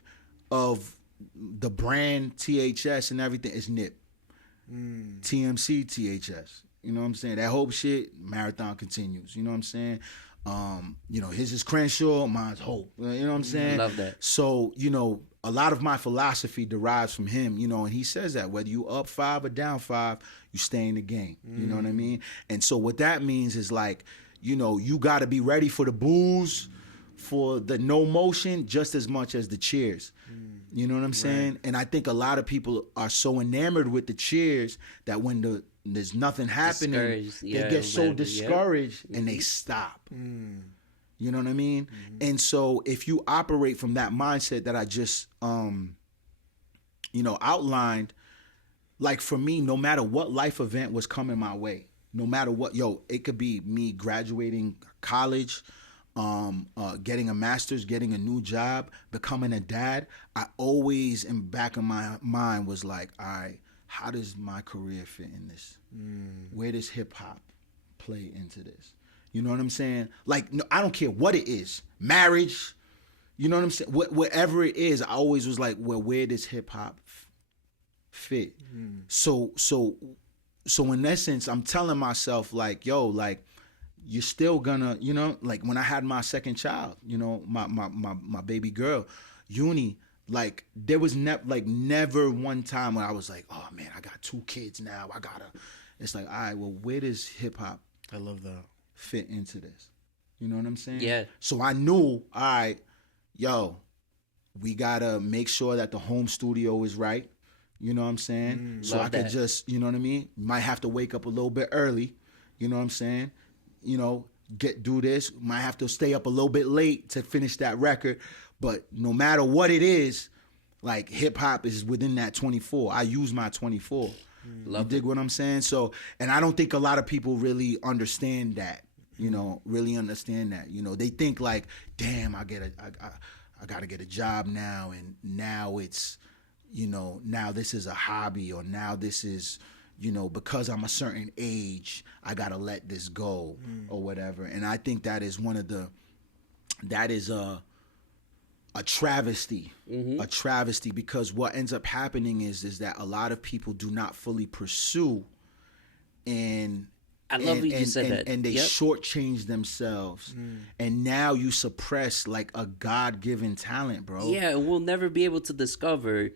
of the brand THS and everything, it's Nip. TMC THS. You know what I'm saying? That Hope shit, marathon continues. You know what I'm saying? His is Crenshaw, mine's Hope. You know what I'm saying? Love that. So, a lot of my philosophy derives from him, and he says that whether you up 5 or down 5, you stay in the game. You know what I mean? And so what that means is like, you got to be ready for the boos, for the no motion, just as much as the cheers. You know what I'm saying? And I think a lot of people are so enamored with the cheers that when there's nothing happening, Discouraged, they get so man, discouraged and they stop. You know what I mean? And so if you operate from that mindset that I just outlined, like for me, no matter what life event was coming my way, no matter what, it could be me graduating college, getting a master's, getting a new job, becoming a dad. I always in back of my mind was like, all right, how does my career fit in this? Where does hip hop play into this? You know what I'm saying? Like, no, I don't care what it is. Marriage, you know what I'm saying? Whatever it is, I always was like, well, where does hip hop fit? So in essence, I'm telling myself like, yo, like, you're still gonna, like when I had my second child, my baby girl, Uni, like there was never one time when I was like, oh man, I got 2 kids now. It's like, all right, well, where does hip hop I love that. fit into this? You know what I'm saying? Yeah. So I knew, all right, we gotta make sure that the home studio is right. You know what I'm saying? So love I could that. just, you know what I mean? Might have to wake up a little bit early. You know what I'm saying? Do this. Might have to stay up a little bit late to finish that record. But no matter what it is, like hip hop is within that 24. I use my 24. You dig what I'm saying? So, and I don't think a lot of people really understand that. Really understand that. They think like, damn, I gotta get a job now, and now it's, now this is a hobby, or now this is, because I'm a certain age, I gotta let this go or whatever. And I think that is a travesty, a travesty, because what ends up happening is that a lot of people do not fully pursue, and I love what you said that. and they Yep. shortchange themselves, and now you suppress like a God-given talent, bro. Yeah, and we'll never be able to discover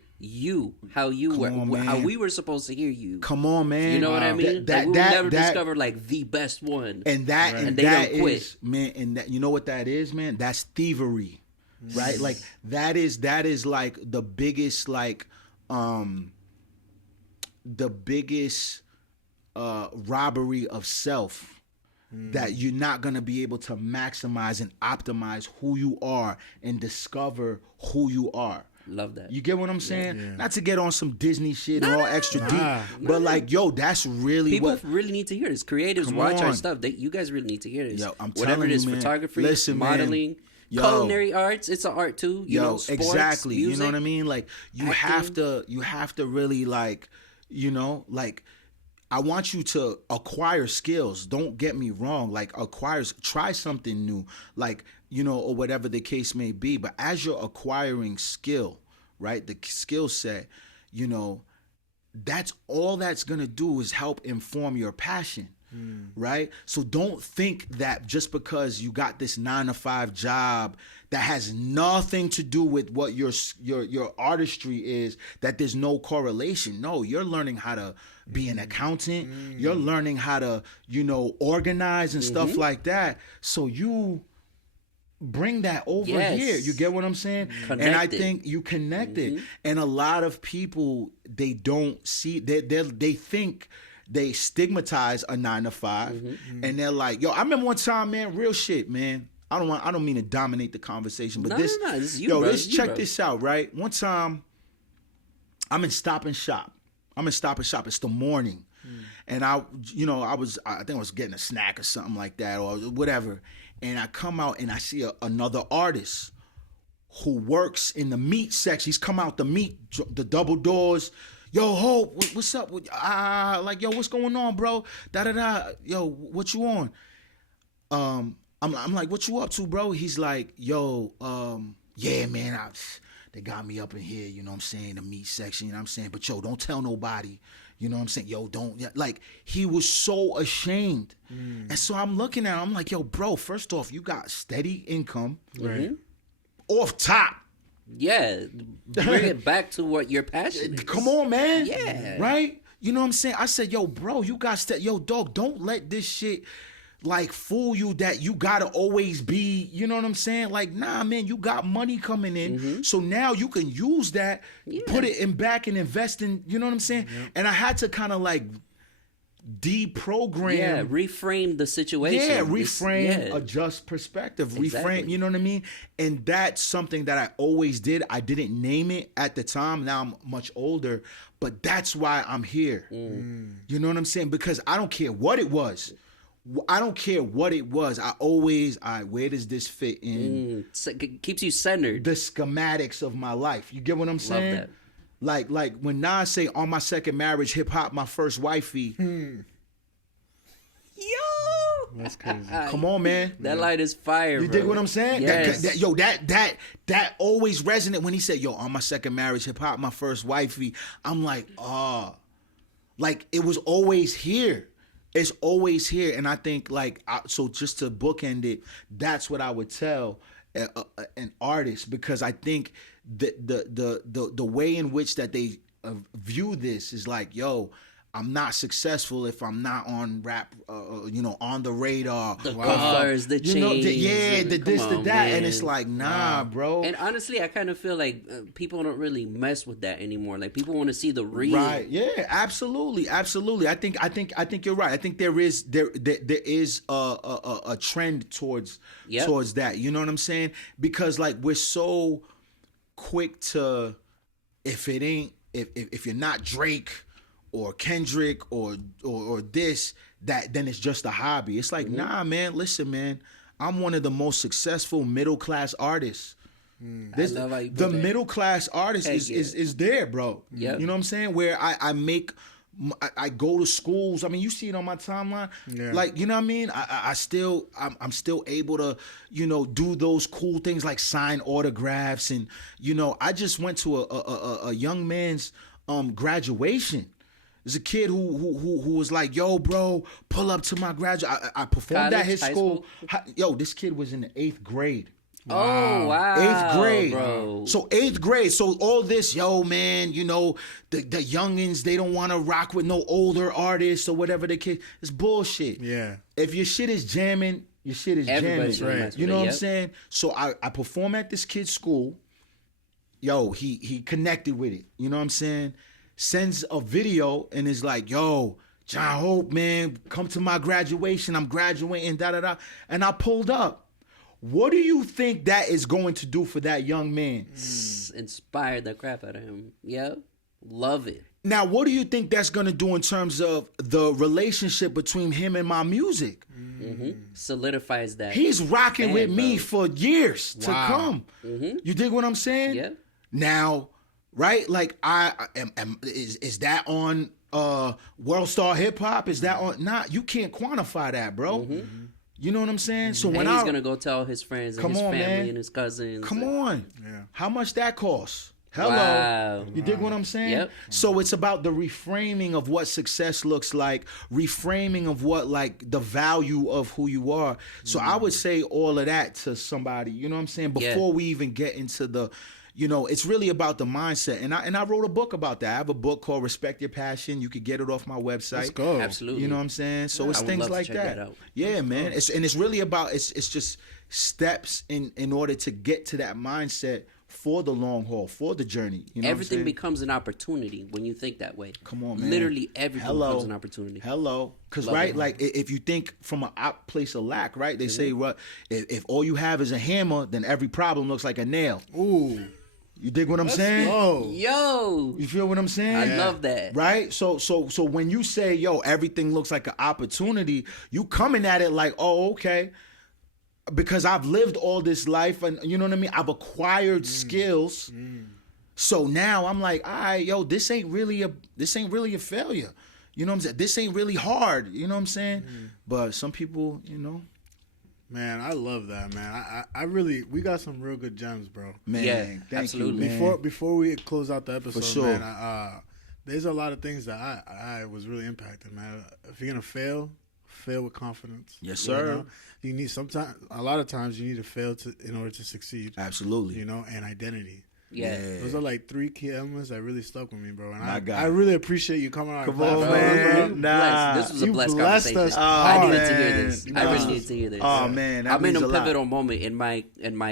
how you Come were, on, man. how we were supposed to hear you. Come on, man. You know what I mean? That, like, we will that, never that, discover like the best one. And that Right. and they that don't quit. is, man, and that, you know what that is, man? That's thievery. Right? Like that is like the biggest robbery of self, that you're not going to be able to maximize and optimize who you are and discover who you are. Love that. You get what I'm saying? Not to get on some Disney shit and all extra deep, but like, yo, that's really People what. really need to hear this. Creatives Come watch our on. stuff. You guys really need to hear this. Yo, I'm Whatever telling it is, you, man. photography, Listen, man. modeling, Yo. culinary arts. It's an art too. You know, sports, exactly. music. You know what I mean? Like you have to really like, I want you to acquire skills. Don't get me wrong. Like try something new, like, or whatever the case may be. But as you're acquiring skill, right, the skill set, that's all that's going to do is help inform your passion. right? So don't think that just because you got this 9-to-5 job that has nothing to do with what your artistry is, that there's no correlation. No, you're learning how to be an accountant. You're learning how to, organize and stuff like that. So you bring that over here. You get what I'm saying? And I think you connected. And a lot of people, they don't see, they think they stigmatize a 9-to-5, and they're like, yo, I remember one time, man, real shit, man. I don't mean to dominate the conversation, but this is you, bro. Check this out, right? One time, I'm in Stop and Shop. It's the morning, and I think I was getting a snack or something like that or whatever, and I come out and I see another artist who works in the meat section. He's come out the meat, the double doors. Yo, Hope, what's up? Yo, what's going on, bro? Da-da-da. Yo, what you on? I'm like, what you up to, bro? He's like, yo, yeah, man, they got me up in here, you know what I'm saying, the meat section, you know what I'm saying? But, yo, don't tell nobody, you know what I'm saying? Yo, don't. Like, he was so ashamed. And so I'm looking at him, I'm like, yo, bro, first off, you got steady income. Right. Off top. Yeah, bring it back to what your passion is. Come on, man. Yeah. Right? You know what I'm saying? I said, yo, bro, you got yo, dog, don't let this shit like fool you that you gotta always be, you know what I'm saying? Like, nah, man, you got money coming in. So now you can use that, put it in back and invest in, you know what I'm saying? And I had to kind of like deprogram. Yeah, reframe the situation. Yeah, reframe, adjust perspective, reframe, you know what I mean? And that's something that I always did. I didn't name it at the time. Now I'm much older, but that's why I'm here. You know what I'm saying? Because I don't care what it was. I always, where does this fit in? It keeps you centered. The schematics of my life. You get what I'm saying? Love that. Like when Nas say, on my second marriage, hip hop, my first wifey. Yo! That's crazy. Come on, man. That light is fire, You bro. dig what I'm saying? Yes. That always resonate when he said, yo, on my second marriage, hip hop, my first wifey. I'm like, like it was always here. It's always here. And I think so just to bookend it, that's what I would tell an artist, because I think the way in which that they view this is like, yo, I'm not successful if I'm not on rap, on the radar. The cars, the chains. The this, the that. Man. And it's like, nah, bro. And honestly, I kind of feel like people don't really mess with that anymore. Like, people want to see the real. Right, yeah, absolutely. I think you're right. I think there is a trend towards that. You know what I'm saying? Because like we're so quick to, if you're not Drake or Kendrick or this, that then it's just a hobby. It's like, nah, man, listen, man, I'm one of the most successful middle class artists. The middle class artist is there, bro. Yep. You know what I'm saying? Where I go to schools. I mean, you see it on my timeline. Yeah. Like, you know what I mean? I'm still able to, do those cool things like sign autographs. And, I just went to a young man's graduation. There's a kid who was like, yo, bro, pull up to my graduate. I performed at his school. Yo, this kid was in the 8th grade. Wow. Oh, wow. 8th grade. Bro. So 8th grade. So all this, yo, man, the youngins, they don't want to rock with no older artists or whatever the kid. It's bullshit. Yeah. If your shit is jamming, your shit is Everybody's jamming. right. You know what I'm saying? So I perform at this kid's school. Yo, he connected with it. You know what I'm saying? Sends a video and is like, yo, Jon Hope, man, come to my graduation. I'm graduating, da-da-da. And I pulled up. What do you think that is going to do for that young man? Inspired the crap out of him. Yeah. Love it. Now, what do you think that's going to do in terms of the relationship between him and my music? Solidifies that. He's rocking with me for years to come. You dig what I'm saying? Yeah. Now, right? Like, is that on World Star Hip Hop? Is that on? Nah, you can't quantify that, bro. You know what I'm saying? So when he's gonna go tell his friends and his family and his cousins. Come on. Yeah. How much that costs? Hello. Wow. You dig what I'm saying? Yep. So it's about the reframing of what success looks like, reframing of what like the value of who you are. So I would say all of that to somebody, you know what I'm saying? Before we even get into the, it's really about the mindset. And I wrote a book about that. I have a book called Respect Your Passion. You could get it off my website. Let's go. Absolutely. You know what I'm saying? So it's I would things love to like check that out. Yeah, man. It's really about it's just steps in order to get to that mindset for the long haul, for the journey. You know Everything what I'm saying? becomes an opportunity when you think that way. Come on, man. Literally everything becomes an opportunity. Hello. Because, Love right, it. like, if you think from a place of lack, right, they say, well, if all you have is a hammer, then every problem looks like a nail. Ooh. You dig what I'm saying? Oh. Yo, You feel what I'm saying? I love that. Right? So when you say, yo, everything looks like an opportunity, you coming at it like, oh, okay. Because I've lived all this life and you know what I mean? I've acquired skills. So now I'm like, all right, yo, this ain't really a failure. You know what I'm saying? This ain't really hard. You know what I'm saying? But some people, Man, I love that, man. I really, we got some real good gems, bro. man, Yeah, thank absolutely. you, man. Before we close out the episode, For sure. man, there's a lot of things that I was really impacted, man. If you're gonna fail with confidence. Yes, You sir. know? You need a lot of times you need to fail in order to succeed. Absolutely. And identity. Yeah. Those are like 3 key elements that really stuck with me, bro. And My God. I really appreciate you coming on. Come our on, platform, man. bro. Nah. This was a You blessed blessed conversation. us. I needed to hear man. this. You I really blessed needed us. to hear this. Oh, man. That I'm in means a lot. pivotal moment in my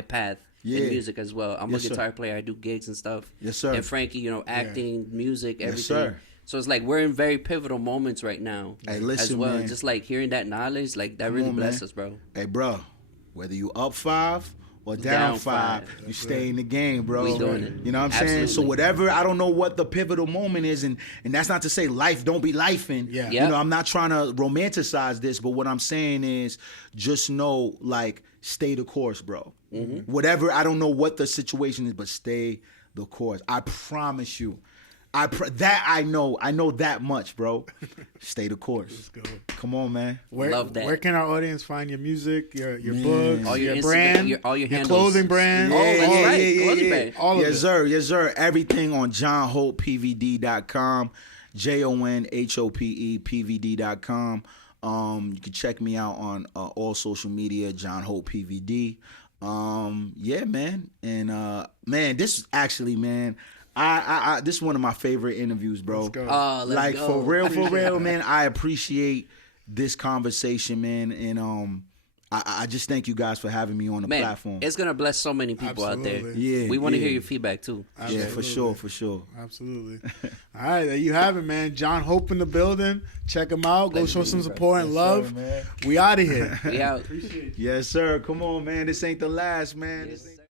path Yeah. in music as well. I'm Yes, a sir. guitar player. I do gigs and stuff. Yes, sir. And Frankie, acting, music, everything. sir. So it's like we're in very pivotal moments right now. Hey, listen, as well. man. Just like hearing that knowledge, like that really on, blessed man. us, bro. Hey, bro, whether you up 5 or down, Down 5, five. you stay in the game, bro. We doing it. You know what I'm saying? So Absolutely. whatever, I don't know what the pivotal moment is, and that's not to say life don't be lifing. Yeah. Yep. I'm not trying to romanticize this, but what I'm saying is just know, like, stay the course, bro. Mm-hmm. Whatever, I don't know what the situation is, but stay the course. I promise you. That I know that much, bro. Stay the course. Let's go. Come on, man. Love that. Where can our audience find your music, your Man. books, All your Instagram- brand, all your handles. clothing brand? Oh, that's right. Clothing brand. All of yes, it. sir. Yes, sir. Everything on JonHopePVD.com. JonHopePVD.com. You can check me out on all social media, Jon Hope PVD. Yeah, man. And man, this is actually, man, I this is one of my favorite interviews, bro. Let's go. Oh, let's Like go. for real, man. I appreciate this conversation, man. And I just thank you guys for having me on the Man, platform. it's gonna bless so many people out there. Absolutely. Yeah, We want to yeah. hear your feedback too. Yeah, for Absolutely. sure. Absolutely. All right, there you have it, man. Jon Hope in the building. Check him out. Go show some support and love. man. We out of here. We out. Yes, sir. Come on, man. This ain't the last, man. Yes, This ain't- sir.